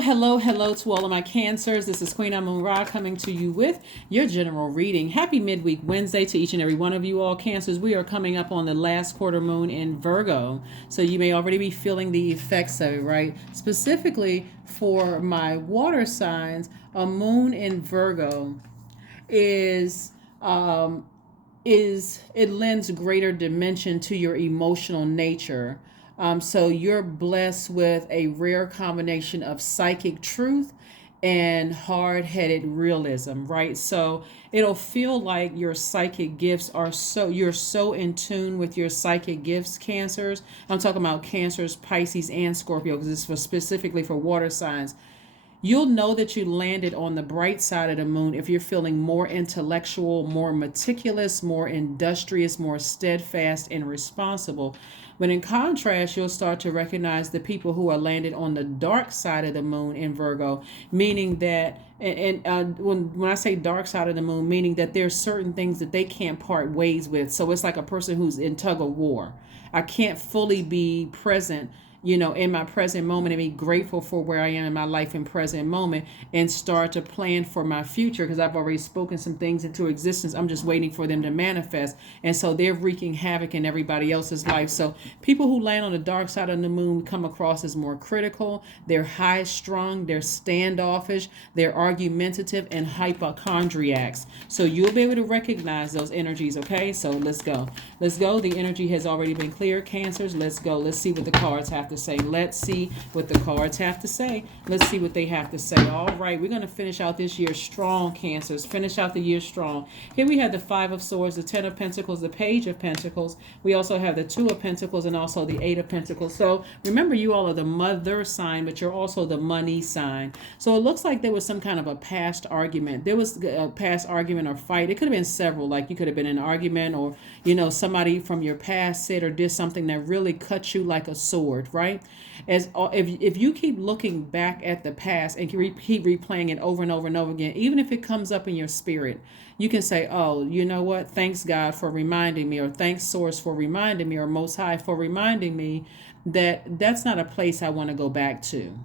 Hello to all of my cancers. This is Queen Amun Ra coming to you with your general reading. Happy midweek Wednesday to each and every one of you all cancers. We are coming up on the last quarter moon in Virgo. So you may already be feeling the effects of it, right? Specifically for my water signs, a moon in Virgo is it lends greater dimension to your emotional nature. So you're blessed with a rare combination of psychic truth and hard-headed realism, right? So it'll feel like your psychic gifts are you're so in tune with your psychic gifts, cancers. I'm talking about cancers, Pisces, and Scorpio, because this was specifically for water signs. You'll know that you landed on the bright side of the moon if you're feeling more intellectual, more meticulous, more industrious, more steadfast, and responsible. But in contrast, you'll start to recognize the people who are landed on the dark side of the moon in Virgo, meaning that, when I say dark side of the moon, meaning that there's certain things that they can't part ways with. So it's like a person who's in tug of war. I can't fully be present, in my present moment, and be grateful for where I am in my life in present moment, and start to plan for my future, because I've already spoken some things into existence. I'm just waiting for them to manifest. And so they're wreaking havoc in everybody else's life. So people who land on the dark side of the moon come across as more critical. They're high strung, they're standoffish, they're argumentative, and hypochondriacs. So you'll be able to recognize those energies, okay? So let's go. Let's go. The energy has already been cleared, cancers. Let's go. Let's see what the cards have to say. Let's see what the cards have to say. Let's see what they have to say. All right, we're going to finish out this year strong, cancers. Finish out the year strong. Here we have the Five of Swords, the Ten of Pentacles, the Page of Pentacles. We also have the Two of Pentacles and also the Eight of Pentacles. So remember, you all are the mother sign, but you're also the money sign. So it looks like there was some kind of a past argument. There was a past argument or fight. It could have been several. Like you could have been in an argument, or somebody from your past said or did something that really cut you like a sword, right? As if you keep looking back at the past and keep replaying it over and over and over again, even if it comes up in your spirit, you can say, oh, you know what? Thanks God for reminding me, or thanks Source for reminding me, or Most High for reminding me that that's not a place I want to go back to.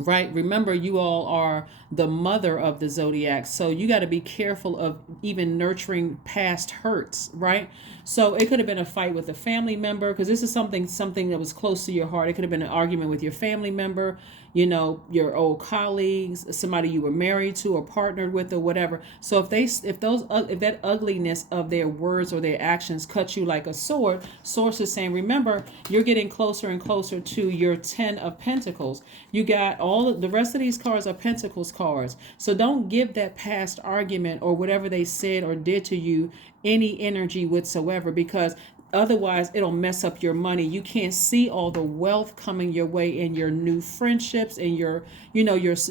Right? Remember, you all are the mother of the zodiac. So you got to be careful of even nurturing past hurts, right? So it could have been a fight with a family member, because this is something that was close to your heart. It could have been an argument with your family member, your old colleagues, somebody you were married to or partnered with or whatever. So if that ugliness of their words or their actions cut you like a sword, Source is saying, remember, you're getting closer and closer to your 10 of Pentacles. You got all the rest of these cards are Pentacles cards. So don't give that past argument or whatever they said or did to you any energy whatsoever, because otherwise it'll mess up your money. You can't see all the wealth coming your way in your new friendships, and you're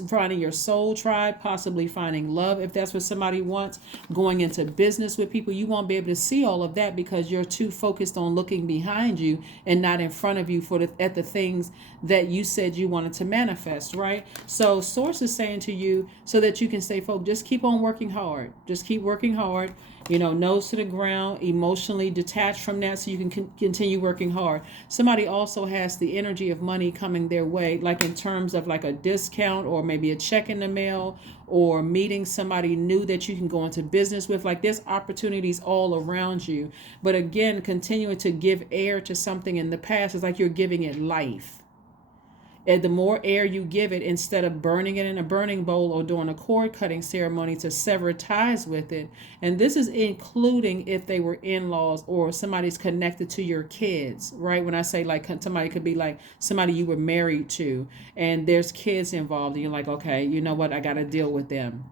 finding your soul tribe, possibly finding love if that's what somebody wants, going into business with people. You won't be able to see all of that because you're too focused on looking behind you and not in front of you at the things that you said you wanted to manifest, right? So Source is saying to you, so that you can stay focused, just keep on working hard. Just keep working hard. Nose to the ground, emotionally detached from that, so you can continue working hard. Somebody also has the energy of money coming their way, like in terms of like a discount, or maybe a check in the mail, or meeting somebody new that you can go into business with. Like there's opportunities all around you. But again, continuing to give air to something in the past is like you're giving it life. And the more air you give it, instead of burning it in a burning bowl or doing a cord cutting ceremony to sever ties with it. And this is including if they were in-laws or somebody's connected to your kids, right? When I say like somebody could be like somebody you were married to and there's kids involved, and you're like, okay, you know what? I got to deal with them.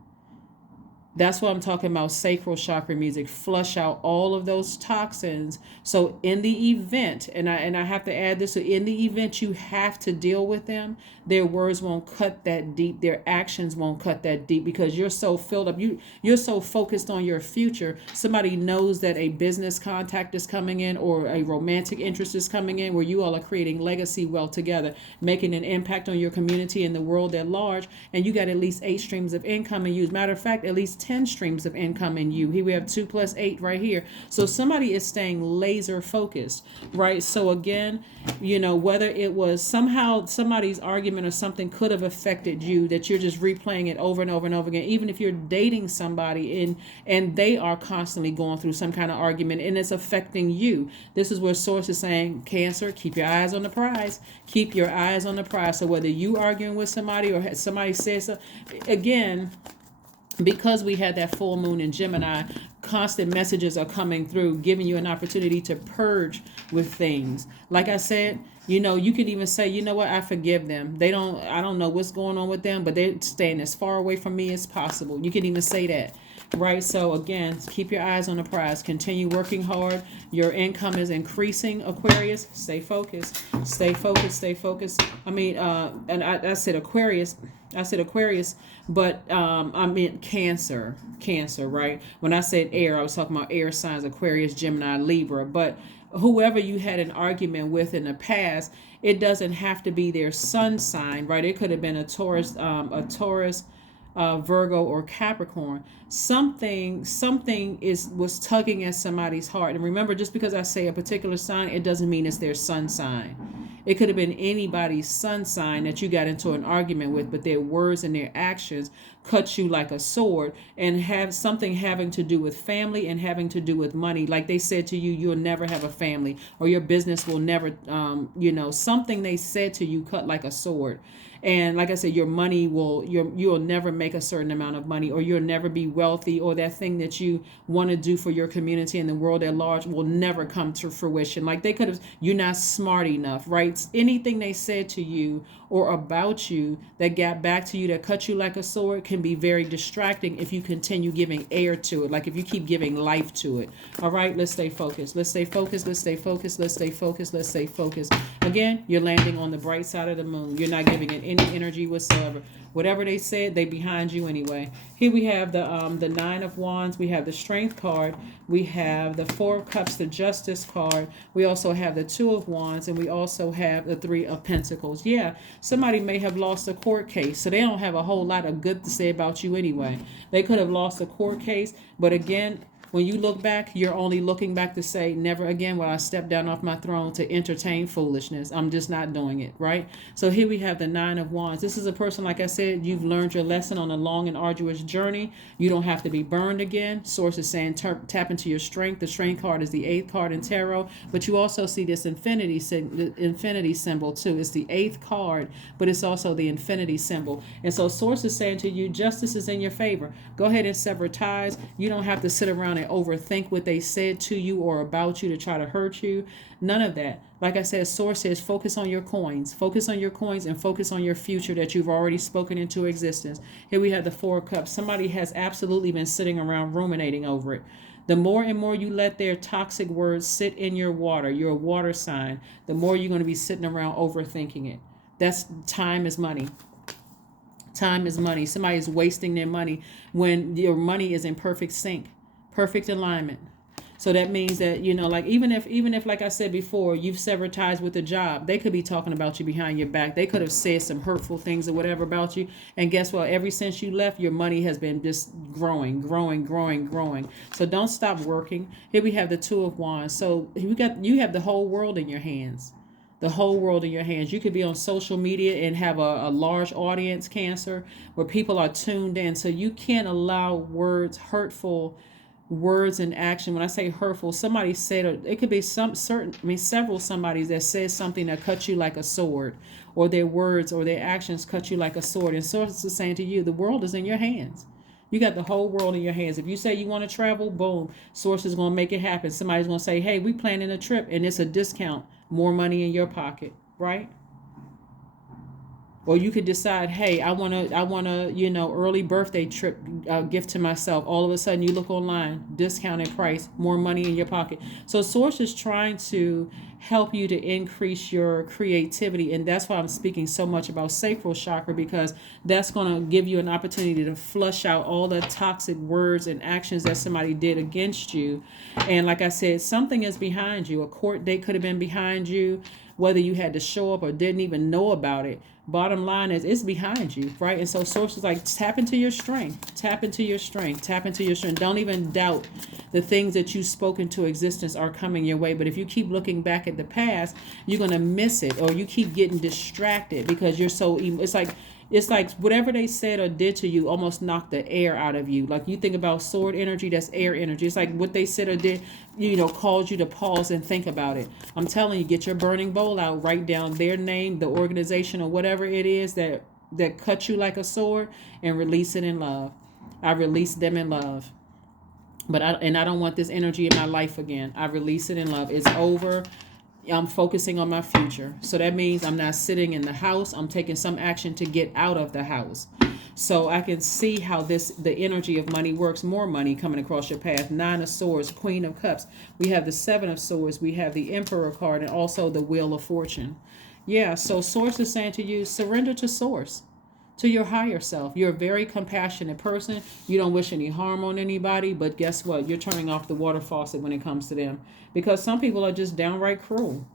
That's what I'm talking about, sacral chakra music. Flush out all of those toxins. So in the event, and I have to add this, so in the event you have to deal with them, their words won't cut that deep. Their actions won't cut that deep, because you're so filled up. You're so focused on your future. Somebody knows that a business contact is coming in, or a romantic interest is coming in, where you all are creating legacy wealth together, making an impact on your community and the world at large. And you got at least 8 streams of income and use. Matter of fact, at least 10 streams of income in you. Here we have 2 plus 8 right here. So somebody is staying laser focused, right? So again, whether it was somehow somebody's argument or something could have affected you, that you're just replaying it over and over and over again. Even if you're dating somebody and they are constantly going through some kind of argument and it's affecting you. This is where Source is saying, Cancer, keep your eyes on the prize. Keep your eyes on the prize. So whether you arguing with somebody or somebody says so, again, because we had that full moon in Gemini, constant messages are coming through, giving you an opportunity to purge with things. Like I said, you can even say, you know what, I forgive them. I don't know what's going on with them, but they're staying as far away from me as possible. You can even say that. Right. So again, keep your eyes on the prize. Continue working hard. Your income is increasing, Aquarius. Stay focused. Stay focused. Stay focused. And I said Aquarius. But I meant Cancer. Cancer, right? When I said air, I was talking about air signs, Aquarius, Gemini, Libra. But whoever you had an argument with in the past, it doesn't have to be their sun sign, right? It could have been a Taurus, Virgo or Capricorn. Something was tugging at somebody's heart. And remember, just because I say a particular sign, it doesn't mean it's their sun sign. It could have been anybody's sun sign that you got into an argument with, but their words and their actions cut you like a sword, and have something having to do with family and having to do with money. Like they said to you, you'll never have a family, or your business will never, something they said to you cut like a sword. And like I said, your money you'll never make a certain amount of money, or you'll never be wealthy, or that thing that you want to do for your community and the world at large will never come to fruition. Like you're not smart enough, right? Anything they said to you or about you that got back to you, that cut you like a sword, can be very distracting if you continue giving air to it. Like if you keep giving life to it. All right, let's stay focused. Let's stay focused. Let's stay focused. Let's stay focused. Let's stay focused. Again, you're landing on the bright side of the moon. You're not giving it any energy whatsoever. Whatever they said, they behind you anyway. Here we have the 9 of Wands. We have the Strength card. We have the 4 of Cups, the Justice card. We also have the 2 of Wands, and we also have the 3 of Pentacles. Yeah, somebody may have lost a court case, so they don't have a whole lot of good to say about you anyway. They could have lost a court case, but again, when you look back, you're only looking back to say, never again will I step down off my throne to entertain foolishness. I'm just not doing it, right? So here we have the 9 of Wands. This is a person, like I said, you've learned your lesson on a long and arduous journey. You don't have to be burned again. Source is saying tap into your strength. The Strength card is the 8th card in tarot, but you also see this infinity symbol too. It's the 8th card, but it's also the infinity symbol. And so Source is saying to you, justice is in your favor. Go ahead and sever ties. You don't have to sit around and overthink what they said to you or about you to try to hurt you. None of that. Like I said, Source says focus on your coins. Focus on your coins and focus on your future that you've already spoken into existence. Here we have the 4 of Cups. Somebody has absolutely been sitting around ruminating over it. The more and more you let their toxic words sit in your water, you're a water sign, the more you're going to be sitting around overthinking it. That's time is money. Time is money. Somebody is wasting their money when your money is in perfect sync. Perfect alignment. So that means that, like even if like I said before, you've severed ties with a job, they could be talking about you behind your back. They could have said some hurtful things or whatever about you. And guess what? Ever since you left, your money has been just growing. So don't stop working. Here we have the 2 of Wands. So you have the whole world in your hands. The whole world in your hands. You could be on social media and have a large audience, Cancer, where people are tuned in. So you can't allow hurtful words and action. When I say hurtful, somebody said, it could be several somebodies that says something that cuts you like a sword, or their words or their actions cut you like a sword. And Source is saying to you, the world is in your hands. You got the whole world in your hands. If you say you want to travel, boom, Source is going to make it happen. Somebody's going to say, hey, we planning a trip and it's a discount, more money in your pocket, right? Or you could decide, hey, I want to, early birthday trip gift to myself. All of a sudden you look online, discounted price, more money in your pocket. So Source is trying to help you to increase your creativity. And that's why I'm speaking so much about sacral chakra, because that's going to give you an opportunity to flush out all the toxic words and actions that somebody did against you. And like I said, something is behind you. A court date could have been behind you. whether you had to show up or didn't even know about it. Bottom line is it's behind you, right? And so source is like, tap into your strength, tap into your strength, tap into your strength. Don't even doubt the things that you spoke into existence are coming your way. But if you keep looking back at the past, you're going to miss it, or you keep getting distracted because you're so, it's like whatever they said or did to you almost knocked the air out of you. Like you think about sword energy, that's air energy. It's like what they said or did, caused you to pause and think about it. I'm telling you, get your burning bowl out, write down their name, the organization, or whatever it is that cut you like a sword, and release it in love. I release them in love. But I don't want this energy in my life again. I release it in love. It's over. I'm focusing on my future. So that means I'm not sitting in the house. I'm taking some action to get out of the house. So I can see how the energy of money works. More money coming across your path. 9 of Swords, Queen of Cups. We have the 7 of Swords. We have the Emperor card, and also the Wheel of Fortune. Yeah, so Source is saying to you, surrender to Source, to your higher self. You're a very compassionate person. You don't wish any harm on anybody, but guess what? You're turning off the water faucet when it comes to them, because some people are just downright cruel.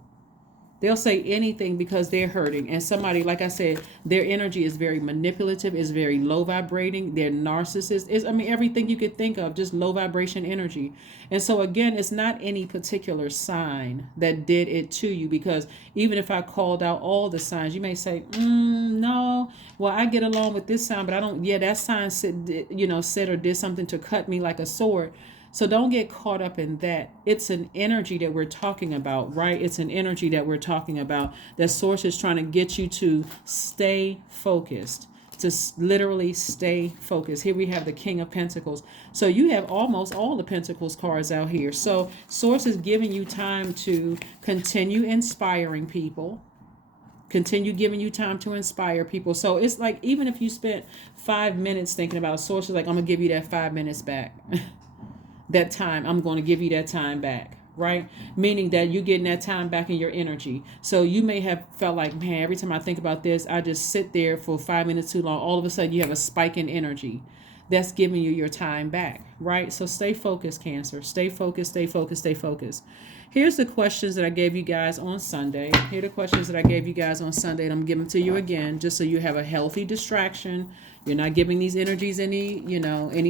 They'll say anything because they're hurting. And somebody, like I said, their energy is very manipulative, is very low vibrating. They're narcissists. Everything you could think of, just low vibration energy. And so again, it's not any particular sign that did it to you, because even if I called out all the signs, you may say, no, well, I get along with this sign, but I don't, that sign said or did something to cut me like a sword. So don't get caught up in that. It's an energy that we're talking about, right? It's an energy that we're talking about. That source is trying to get you to stay focused, to literally stay focused. Here we have the King of Pentacles. So you have almost all the Pentacles cards out here. So source is giving you time to continue inspiring people. Continue giving you time to inspire people. So it's like, even if you spent 5 minutes thinking about sources, like, I'm going to give you that 5 minutes back. That time, I'm going to give you that time back, right? Meaning that you're getting that time back in your energy. So you may have felt like, man, every time I think about this, I just sit there for 5 minutes too long. All of a sudden you have a spike in energy. That's giving you your time back, right? So stay focused, Cancer. Stay focused, stay focused, stay focused. Here's the questions that I gave you guys on Sunday. Here are the questions that I gave you guys on Sunday, and I'm giving them to you again, just so you have a healthy distraction. You're not giving these energies any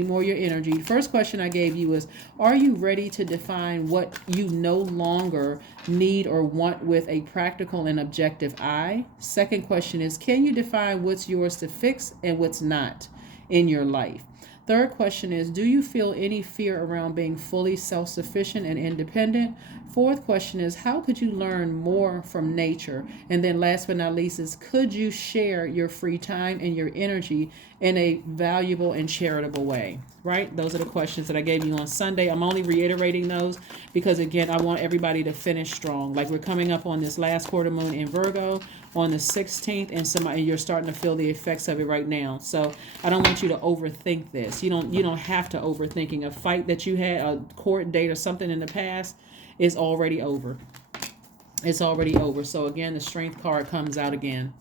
more your energy. First question I gave you was, are you ready to define what you no longer need or want with a practical and objective eye? Second question is, can you define what's yours to fix and what's not in your life? Third question is, do you feel any fear around being fully self-sufficient and independent? Fourth question is, how could you learn more from nature? And then last but not least is, could you share your free time and your energy in a valuable and charitable way? Right? Those are the questions that I gave you on Sunday. I'm only reiterating those because, again, I want everybody to finish strong. Like, we're coming up on this last quarter moon in Virgo on the 16th, and you're starting to feel the effects of it right now. So I don't want you to overthink this. You don't have to overthinking a fight that you had, a court date or something in the past is already over. It's already over. So again, the Strength card comes out again.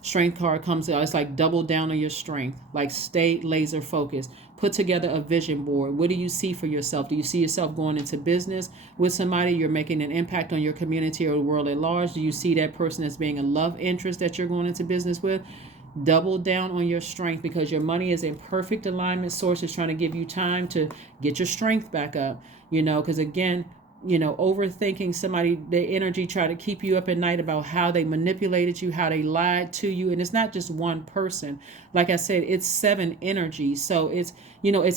Strength card comes out. It's like double down on your strength. Like, stay laser focused. Put together a vision board. What do you see for yourself? Do you see yourself going into business with somebody? You're making an impact on your community or the world at large. Do you see that person as being a love interest that you're going into business with? Double down on your strength, because your money is in perfect alignment. Source is trying to give you time to get your strength back up. Because again, overthinking somebody, their energy try to keep you up at night about how they manipulated you, how they lied to you. And it's not just one person. Like I said, it's 7 energies. So it's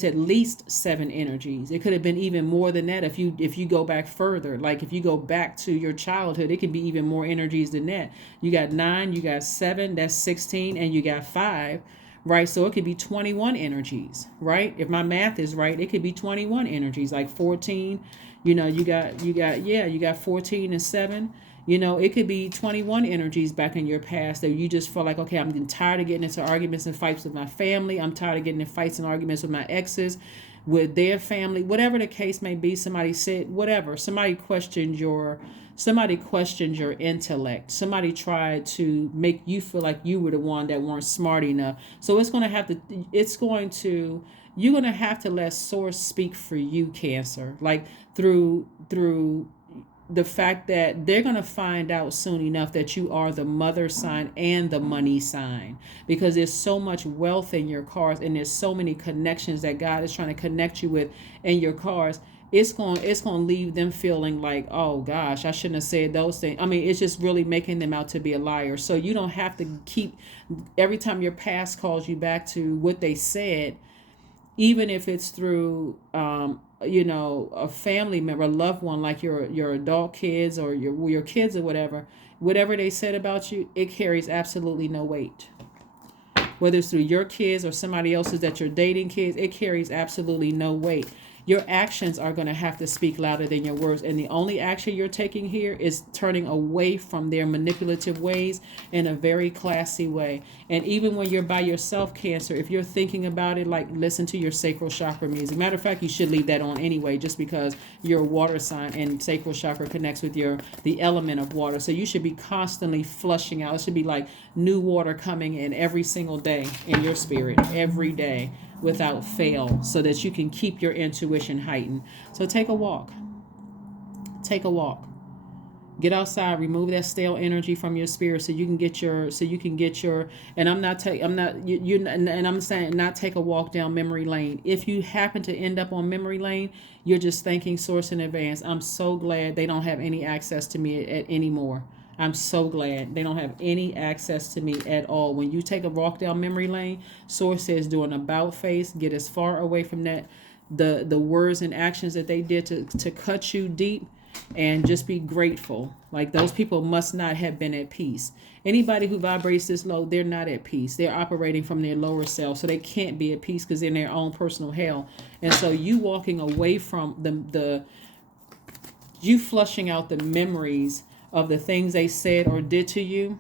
at least 7 energies. It could have been even more than that if you go back further. Like, if you go back to your childhood, it could be even more energies than that. You got 9, you got 7, that's 16, and you got 5. Right, so it could be 21 energies, right? If my math is right, it could be 21 energies, like 14. You got 14 and 7. It could be 21 energies back in your past that you just feel like, okay, I'm getting tired of getting into arguments and fights with my family. I'm tired of getting in fights and arguments with my exes, with their family, whatever the case may be. Somebody said whatever. Somebody questioned your intellect. Somebody tried to make you feel like you were the one that weren't smart enough. So you're going to have to let source speak for you, Cancer. Like, through the fact that they're going to find out soon enough that you are the mother sign and the money sign, because there's so much wealth in your cards, and there's so many connections that God is trying to connect you with in your cards. It's going to leave them feeling like, oh gosh, I shouldn't have said those things. I mean, it's just really making them out to be a liar. So you don't have to keep, every time your past calls you back to what they said, even if it's through a family member, a loved one, like your adult kids or your kids or whatever they said about you, it carries absolutely no weight. Whether it's through your kids or somebody else's that you're dating kids, it carries absolutely no weight. Your actions are going to have to speak louder than your words. And the only action you're taking here is turning away from their manipulative ways in a very classy way. And even when you're by yourself, Cancer, if you're thinking about it, like, listen to your sacral chakra music. Matter of fact, you should leave that on anyway, just because you're a water sign and sacral chakra connects with the element of water. So you should be constantly flushing out. It should be like new water coming in every single day in your spirit, every day, without fail, so that you can keep your intuition heightened. So take a walk. Take a walk. Get outside, remove that stale energy from your spirit, so you can get your and I'm saying not take a walk down memory lane. If you happen to end up on memory lane, you're just thanking source in advance. I'm so glad they don't have any access to me anymore. I'm so glad they don't have any access to me at all. When you take a walk down memory lane, source says do an about face, get as far away from that, the words and actions that they did to cut you deep, and just be grateful. Like, those people must not have been at peace. Anybody who vibrates this low, they're not at peace. They're operating from their lower self, so they can't be at peace because they're in their own personal hell. And so you walking away from you flushing out the memories of the things they said or did to you.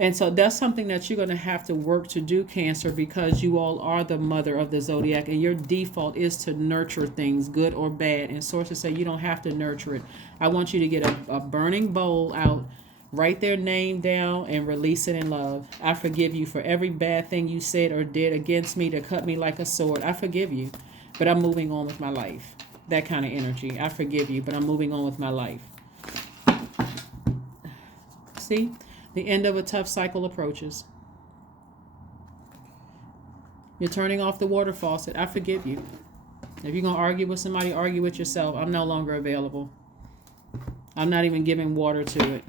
And so that's something that you're going to have to work to do, Cancer, because you all are the mother of the zodiac, and your default is to nurture things, good or bad. And sources say you don't have to nurture it. I want you to get a burning bowl out, write their name down, and release it in love. I forgive you for every bad thing you said or did against me to cut me like a sword. I forgive you, but I'm moving on with my life. That kind of energy. I forgive you, but I'm moving on with my life. See? The end of a tough cycle approaches. You're turning off the water faucet. I forgive you. If you're going to argue with somebody, argue with yourself. I'm no longer available. I'm not even giving water to it.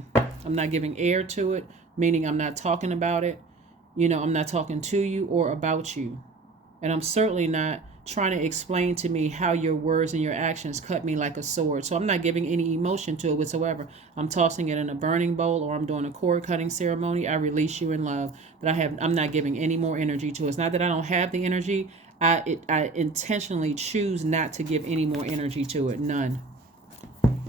I'm not giving air to it, meaning I'm not talking about it. I'm not talking to you or about you. And I'm certainly not trying to explain to me how your words and your actions cut me like a sword. So I'm not giving any emotion to it whatsoever. I'm tossing it in a burning bowl, or I'm doing a cord cutting ceremony. I release you in love, but I'm not giving any more energy to it. It's not that I don't have the energy. I intentionally choose not to give any more energy to it. None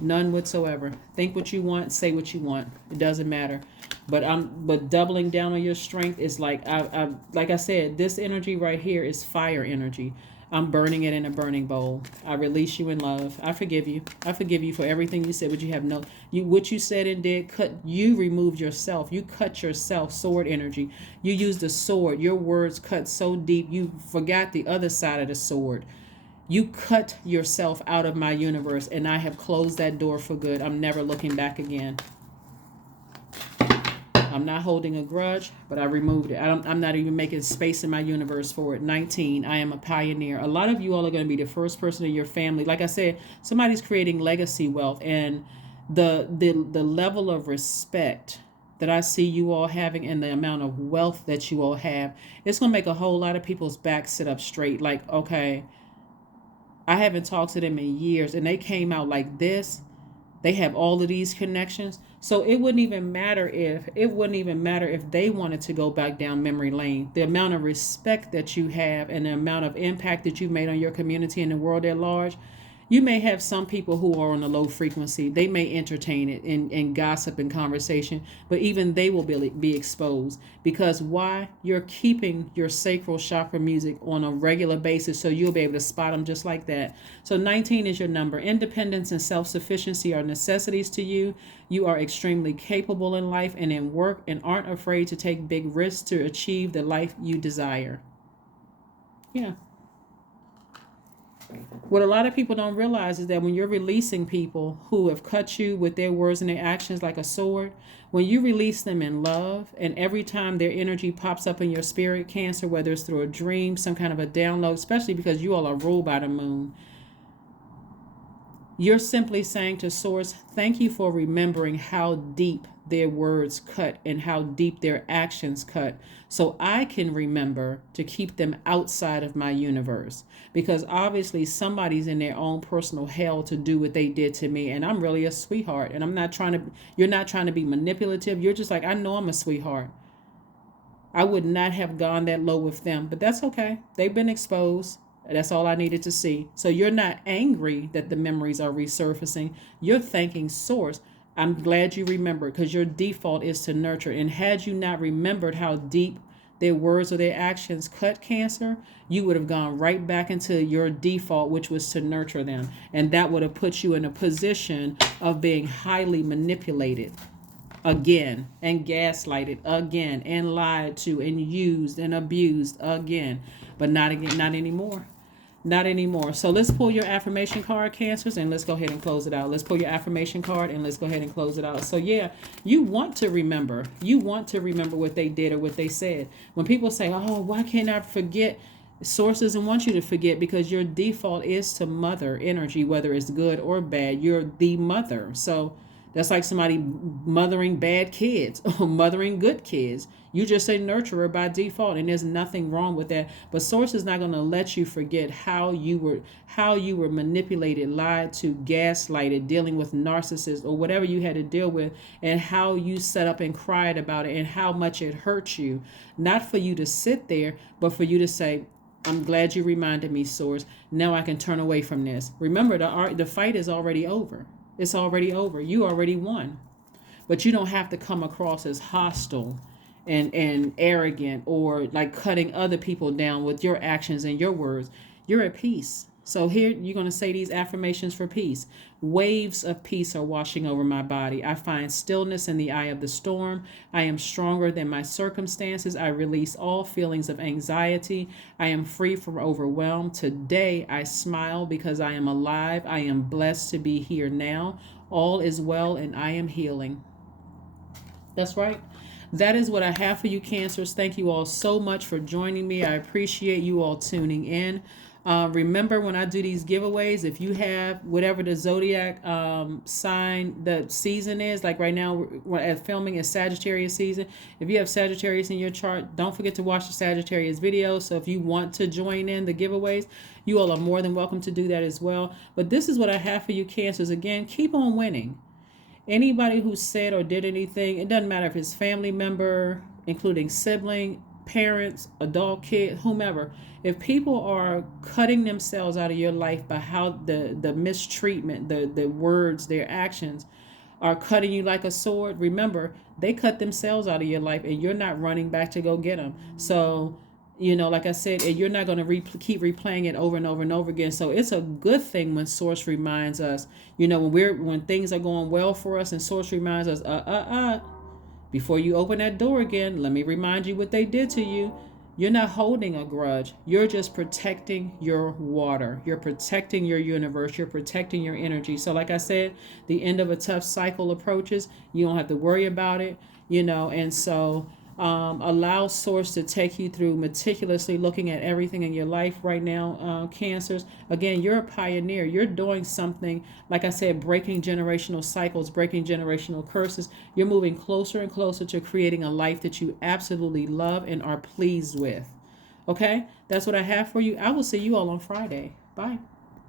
whatsoever. Think what you want, say what you want. It doesn't matter. But doubling down on your strength is like I said, this energy right here is fire energy. I'm burning it in a burning bowl. I release you in love. I forgive you. I forgive you for everything you said, but you have what you said and did, you removed yourself. You cut yourself, sword energy. You used the sword. Your words cut so deep, you forgot the other side of the sword. You cut yourself out of my universe, and I have closed that door for good. I'm never looking back again. I'm not holding a grudge, but I removed it. I'm not even making space in my universe for it. 19, I am a pioneer. A lot of you all are going to be the first person in your family. Like I said, somebody's creating legacy wealth, and the level of respect that I see you all having and the amount of wealth that you all have, it's going to make a whole lot of people's backs sit up straight. Like, okay, I haven't talked to them in years, and they came out like this. They have all of these connections. So it wouldn't even matter if they wanted to go back down memory lane. The amount of respect that you have and the amount of impact that you made on your community and the world at large. You may have some people who are on a low frequency. They may entertain it in gossip and conversation, but even they will be exposed. Because why? You're keeping your sacral chakra music on a regular basis, so you'll be able to spot them just like that. So 19 is your number. Independence and self-sufficiency are necessities to you. You are extremely capable in life and in work, and aren't afraid to take big risks to achieve the life you desire. Yeah. What a lot of people don't realize is that when you're releasing people who have cut you with their words and their actions like a sword, when you release them in love, and every time their energy pops up in your spirit, Cancer, whether it's through a dream, some kind of a download, especially because you all are ruled by the moon, you're simply saying to Source, thank you for remembering how deep their words cut and how deep their actions cut, so I can remember to keep them outside of my universe. Because obviously somebody's in their own personal hell to do what they did to me. And I'm really a sweetheart. And you're not trying to be manipulative. You're just like, I know I'm a sweetheart. I would not have gone that low with them, but that's okay. They've been exposed. That's all I needed to see. So you're not angry that the memories are resurfacing. You're thanking Source. I'm glad you remembered, because your default is to nurture. And had you not remembered how deep their words or their actions cut, Cancer, you would have gone right back into your default, which was to nurture them. And that would have put you in a position of being highly manipulated again, and gaslighted again, and lied to, and used and abused again. But not again, not anymore. Not anymore. So let's pull your affirmation card, Cancers, and let's go ahead and close it out. Let's pull your affirmation card and let's go ahead and close it out. So yeah, you want to remember. You want to remember what they did or what they said. When people say, oh, why can't I forget? Source doesn't want you to forget, because your default is to mother energy, whether it's good or bad. You're the mother. So that's like somebody mothering bad kids or mothering good kids. You just a nurturer by default, and there's nothing wrong with that. But Source is not going to let you forget how you were manipulated, lied to, gaslighted, dealing with narcissists or whatever you had to deal with, and how you set up and cried about it and how much it hurt you. Not for you to sit there, but for you to say, I'm glad you reminded me, Source. Now I can turn away from this. Remember, the fight is already over. It's already over. You already won. But you don't have to come across as hostile and arrogant, or like cutting other people down with your actions and your words. You're at peace. So here you're going to say these affirmations for peace. Waves of peace are washing over my body. I find stillness in the eye of the storm. I am stronger than my circumstances. I release all feelings of anxiety. I am free from overwhelm. Today I smile because I am alive. I am blessed to be here now. All is well and I am healing. That's right. That is what I have for you, Cancers. Thank you all so much for joining me. I appreciate you all tuning in. Remember, when I do these giveaways, if you have whatever the Zodiac sign the season is, like right now we're at filming is Sagittarius season. If you have Sagittarius in your chart, don't forget to watch the Sagittarius video. So if you want to join in the giveaways, you all are more than welcome to do that as well. But this is what I have for you, Cancers. Again, keep on winning. Anybody who said or did anything, it doesn't matter if it's family member, including sibling, parents, adult, kid, whomever. If people are cutting themselves out of your life by how the mistreatment, the words, their actions are cutting you like a sword, remember, they cut themselves out of your life and you're not running back to go get them. So, like I said, you're not going to keep replaying it over and over and over again. So it's a good thing when Source reminds us, when things are going well for us, and Source reminds us, before you open that door again, let me remind you what they did to you. You're not holding a grudge. You're just protecting your water. You're protecting your universe. You're protecting your energy. So like I said, the end of a tough cycle approaches. You don't have to worry about it, and so allow Source to take you through meticulously looking at everything in your life right now, Cancers. Again, you're a pioneer. You're doing something, like I said, breaking generational cycles, breaking generational curses. You're moving closer and closer to creating a life that you absolutely love and are pleased with. Okay? That's what I have for you. I will see you all on Friday. Bye.